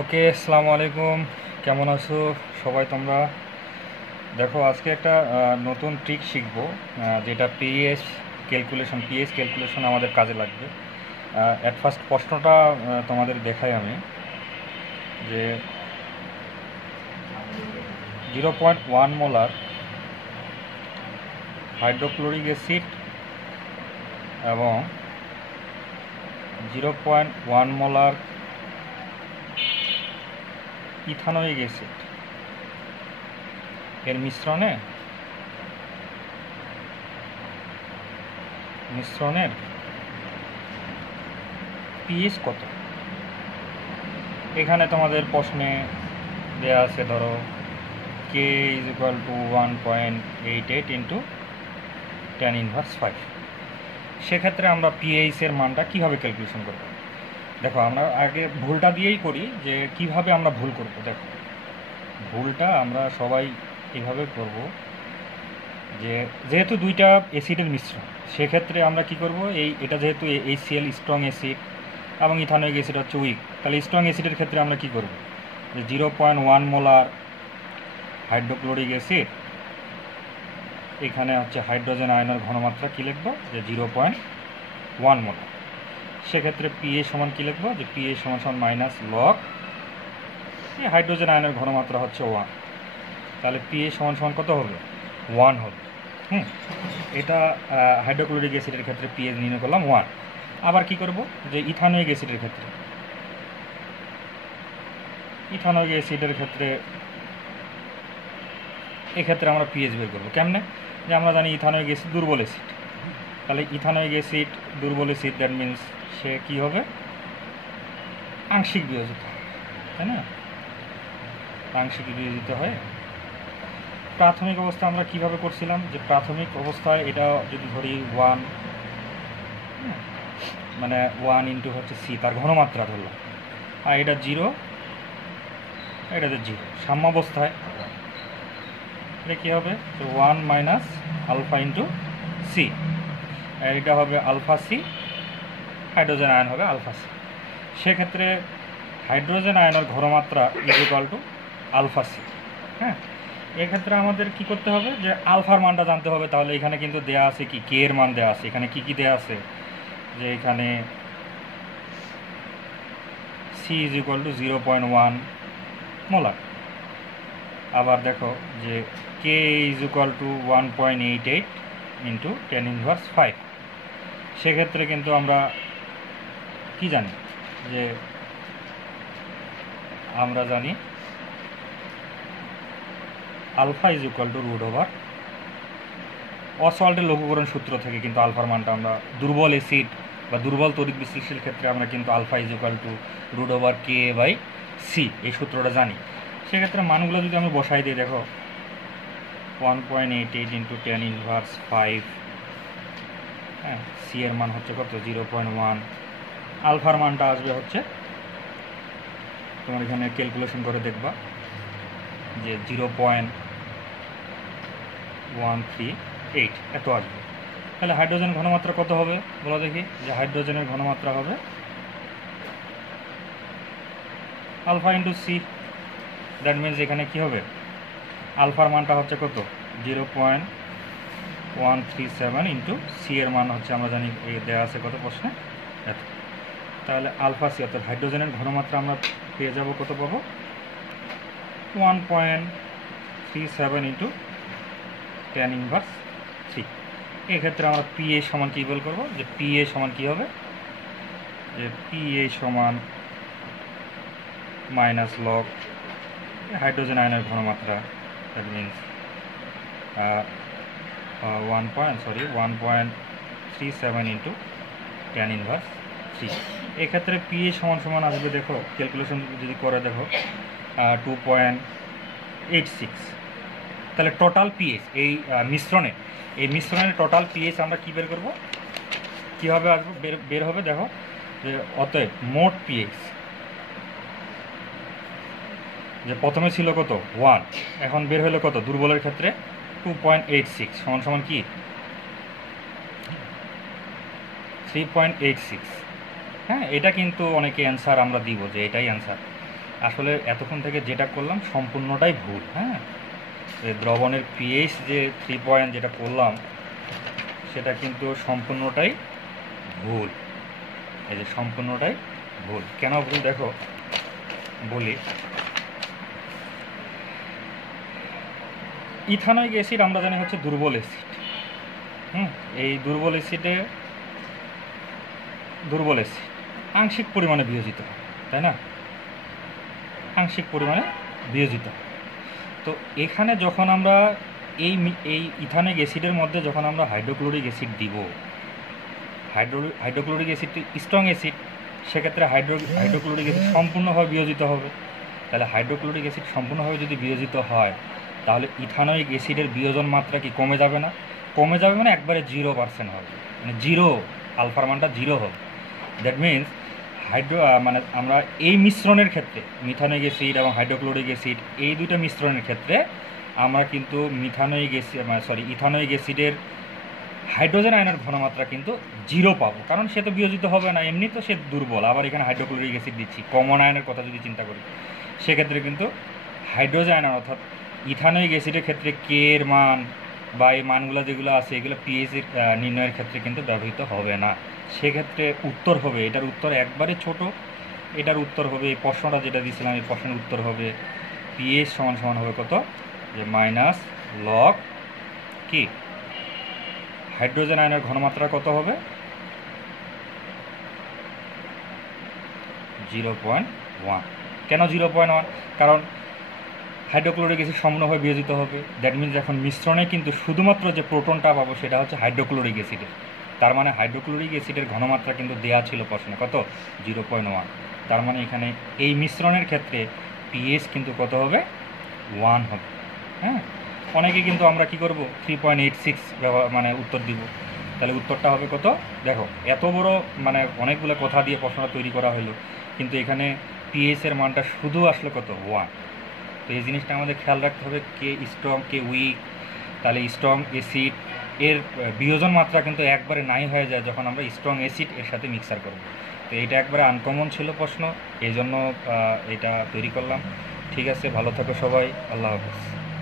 ওকে, আসসালামু আলাইকুম। কেমন আছো সবাই তোমরা? দেখো, আজকে একটা নতুন ট্রিক শিখবো, যেটা পিএইচ ক্যালকুলেশন আমাদের কাজে লাগবে। অ্যাট ফার্স্ট প্রশ্নটা তোমাদের দেখাই আমি, যে 0.1 মোলার হাইড্রোক্লোরিক অ্যাসিড এবং 0.1 মোলার ইথানোয়িক অ্যাসিড এর মিশ্রণের পিএইচ কত। এখানে তোমাদের প্রশ্নে দেওয়া আছে, ধরো কে ইজ ইকুয়াল টু 1.88 ইন্টু 10⁻⁵। সেক্ষেত্রে আমরা পিএইচের মানটা কীভাবে ক্যালকুলেশন করব? দেখো, আমরা আগে ভুলটা দিয়েই করি, যে কিভাবে আমরা ভুল করব। দেখো, ভুলটা আমরা সবাই এভাবে করব, যে যেহেতু দুইটা অ্যাসিডের মিশ্রণ, সেক্ষেত্রে আমরা কি করব, এটা যেহেতু HCl স্ট্রং অ্যাসিড এবং ইথানোয়িক অ্যাসিড হচ্ছে উইক, তাহলে স্ট্রং অ্যাসিডের ক্ষেত্রে আমরা কি করব, যে 0.1 মোলার হাইড্রোক্লোরিক অ্যাসিড, এখানে হচ্ছে হাইড্রোজেন আয়নের ঘনমাত্রা কী লিখব, যে 0.1 মোলার। সেক্ষেত্রে পিএ সমান কী লিখব, যে পিএ সমান সমান মাইনাস লগ এই হাইড্রোজেন আয়নের ঘনমাত্রা হচ্ছে 1, তাহলে পিএ সমান সমান কত হবে, 1 হবে। এটা হাইড্রোক্লোরিক অ্যাসিডের ক্ষেত্রে পিএইচ নির্ণয় করলাম 1। আবার কি করব, যে ইথানোয়িক অ্যাসিডের ক্ষেত্রে এক্ষেত্রে আমরা পিএইচ বের করবো কেমনে, যে আমরা জানি ইথানোয়িক অ্যাসিড দুর্বল অ্যাসিড, তাহলে ইথানোয়িক অ্যাসিড দুর্বল অ্যাসিড, দ্যাট মিনস সে কী হবে, আংশিক বিয়োজিত, তাই না? আংশিক বিয়োজিত হয়। প্রাথমিক অবস্থা আমরা কিভাবে করছিলাম, যে প্রাথমিক অবস্থায় এটা যদি ধরি 1, মানে 1 ইন্টু হচ্ছে সি, তার ঘনমাত্রা ধরলাম, আর এটা 0, এটাতে 0, সাম্যাবস্থায় এটা কী হবে, 1 মাইনাস আলফা ইন্টু সি, এটা হবে আলফা সি, হাইড্রোজেন আয়ন হবে আলফা সি। সেক্ষেত্রে হাইড্রোজেন আয়নের ঘনমাত্রা is equal to alpha C. হ্যাঁ, এক্ষেত্রে আমাদের কি করতে হবে, যে আলফার মানটা জানতে হবে। তাহলে এখানে কিন্তু দেয়া আছে কি, কে এর মান দেওয়া আছে। এখানে কি কি দেয়া আছে, যে এখানে C is equal to 0.1 molar. আবার দেখো, যে K is equal to 1.88 into 10⁻⁵। সেক্ষেত্রে কিন্তু আমরা কি জানি, যে আমরা জানি alpha is equal to root over, অসওয়াল্টের লঘুকরণ সূত্র থেকে কিন্তু আলফার মানটা আমরা দুর্বল অ্যাসিড বা দুর্বল তড়িৎ বিশ্লেষণের ক্ষেত্রে আমরা কিন্তু alpha is equal to root over K by C, এই সূত্রটা জানি। সেক্ষেত্রে মানগুলো যদি আমি বসাই দিই, দেখো 1.88 ইন্টু 10⁻⁵, হ্যাঁ, সি এর মান হচ্ছে কত, 0.1, আলফার মানটা আসবে হচ্ছে, তোমার এখানে ক্যালকুলেশন করে দেখবা, যে 0.138 এত আসবে। তাহলে হাইড্রোজেন ঘনমাত্রা কত হবে বলো দেখি, যে হাইড্রোজেনের ঘনমাত্রা হবে alpha into C, that means এখানে কী হবে, আলফার মানটা হচ্ছে কত, 0.137 ইন্টু সি এর মান হচ্ছে, আমরা জানি দেওয়া আছে কত প্রশ্নে, এত। তাহলে আলফা সি, অর্থাৎ হাইড্রোজেনের ঘনমাত্রা আমরা পেয়ে যাব কত, পাবো 1.37 ইন্টু 10⁻⁵। এক্ষেত্রে আমরা পিএ সমান কী বের করবো, যে পিএ সমান কী হবে, যে পিএ সমান মাইনাস লগ হাইড্রোজেন আয়নের ঘনমাত্রা, দ্যাট মিনস 1.37 ইন্টু 10⁻⁵। এক্ষেত্রে পিএ সমান সমান আসবে, দেখো ক্যালকুলেশন যদি করে দেখো 2.86। তাহলে টোটাল পিএইচ এই মিশ্রণের টোটাল পিএইচ আমরা কী বের করবো, কীভাবে আসবো, বের হবে, দেখো যে অতএব মোট পিএইচ, যে প্রথমে ছিল কত 1, এখন বের হলো কত, দুর্বলের ক্ষেত্রে 2.86 সমান সমান কি 3.86। হ্যাঁ, এটা কিন্তু অনেকে অ্যান্সার আমরা দিব যে এটাই অ্যান্সার, আসলে এতক্ষণ থেকে যেটা করলাম সম্পূর্ণটাই ভুল। হ্যাঁ, দ্রবণের পিএইচ যে 3 পয়েন্ট যেটা করলাম সেটা কিন্তু সম্পূর্ণটাই ভুল। এই যে সম্পূর্ণটাই ভুল। কেন ভুল দেখো বলি। ইথানোয়িক অ্যাসিড আমরা জানি হচ্ছে দুর্বল অ্যাসিড। এই দুর্বল অ্যাসিড আংশিক পরিমাণে বিয়োজিত হয়, তাই না? আংশিক পরিমাণে বিয়োজিত হয়। তো এখানে যখন আমরা এই ইথানোয়িক অ্যাসিডের মধ্যে যখন আমরা হাইড্রোক্লোরিক অ্যাসিড দিব, হাইড্রোক্লোরিক অ্যাসিডটি স্ট্রং অ্যাসিড, সেক্ষেত্রে হাইড্রোক্লোরিক অ্যাসিড সম্পূর্ণভাবে বিয়োজিত হবে। তাহলে হাইড্রোক্লোরিক অ্যাসিড সম্পূর্ণভাবে যদি বিয়োজিত হয় তাহলে ইথানোয়িক অ্যাসিডের বিয়োজন মাত্রা কি কমে যাবে না? কমে যাবে মানে একবারে 0% হবে, মানে জিরো, আলফার মানটা 0 হবে। দ্যাট মিনস মানে আমরা এই মিশ্রণের ক্ষেত্রে মিথানোয়িক অ্যাসিড এবং হাইড্রোক্লোরিক অ্যাসিড এই দুইটা মিশ্রণের ক্ষেত্রে আমরা কিন্তু ইথানোয়িক অ্যাসিডের হাইড্রোজেন আয়নের ঘনমাত্রা কিন্তু 0 পাবো, কারণ সে তো বিয়োজিত হবে না, এমনি তো সে দুর্বল। আবার এখানে হাইড্রোক্লোরিক অ্যাসিড দিচ্ছি, কমন আয়নের কথা যদি চিন্তা করি সেক্ষেত্রে কিন্তু হাইড্রোজেন আয়ন অর্থাৎ ইথানোয়িক অ্যাসিডের ক্ষেত্রে কে এর মান বা এই মানগুলো যেগুলো আছে এগুলো পিএইচ নির্ণয়ের ক্ষেত্রে কিন্তু ব্যবহৃত হবে না। সেক্ষেত্রে উত্তর হবে, এটার উত্তর একবারে ছোট। এটার উত্তর হবে, এই প্রশ্নটা যেটা দিয়েছিলাম এই প্রশ্নের উত্তর হবে পিএইচ সমান সমান হবে কত, যে মাইনাস লগ কি হাইড্রোজেন আয়নের ঘনমাত্রা কত হবে, 0.1। কেন 0.1? কারণ হাইড্রোক্লোরিক অ্যাসিড সম্পূর্ণভাবে বিয়োজিত হবে। দ্যাট মিনস এখন মিশ্রণে কিন্তু শুধুমাত্র যে প্রোটনটা পাবো সেটা হচ্ছে হাইড্রোক্লোরিক অ্যাসিডের। তার মানে হাইড্রোক্লোরিক অ্যাসিডের ঘনমাত্রা কিন্তু দেয়া ছিল প্রশ্নে কত, 0.1। তার মানে এখানে এই মিশ্রণের ক্ষেত্রে পিএইচ কিন্তু কত হবে, 1 হবে। হ্যাঁ, অনেকে কিন্তু আমরা কি করব 3.86 মানে উত্তর দিব। তাহলে উত্তরটা হবে কত? দেখো এত বড় মানে অনেকগুলো কথা দিয়ে প্রশ্নটা তৈরি করা হলো, কিন্তু এখানে পিএইচের মানটা শুধু আসলে কত, 1। তো এই জিনিসটা আমাদের খেয়াল রাখতে হবে, কে স্ট্রং কে উইক। তাহলে স্ট্রং অ্যাসিড এর বিয়োজন মাত্রা কিন্তু একবারে নাই হয়ে যায় যখন আমরা স্ট্রং অ্যাসিড এর সাথে মিক্সার করব। তো এটা একবারে আনকমন ছিল প্রশ্ন, এই জন্য এটা তৈরি করলাম। ঠিক আছে, ভালো থাকো সবাই, আল্লাহ হাফেজ।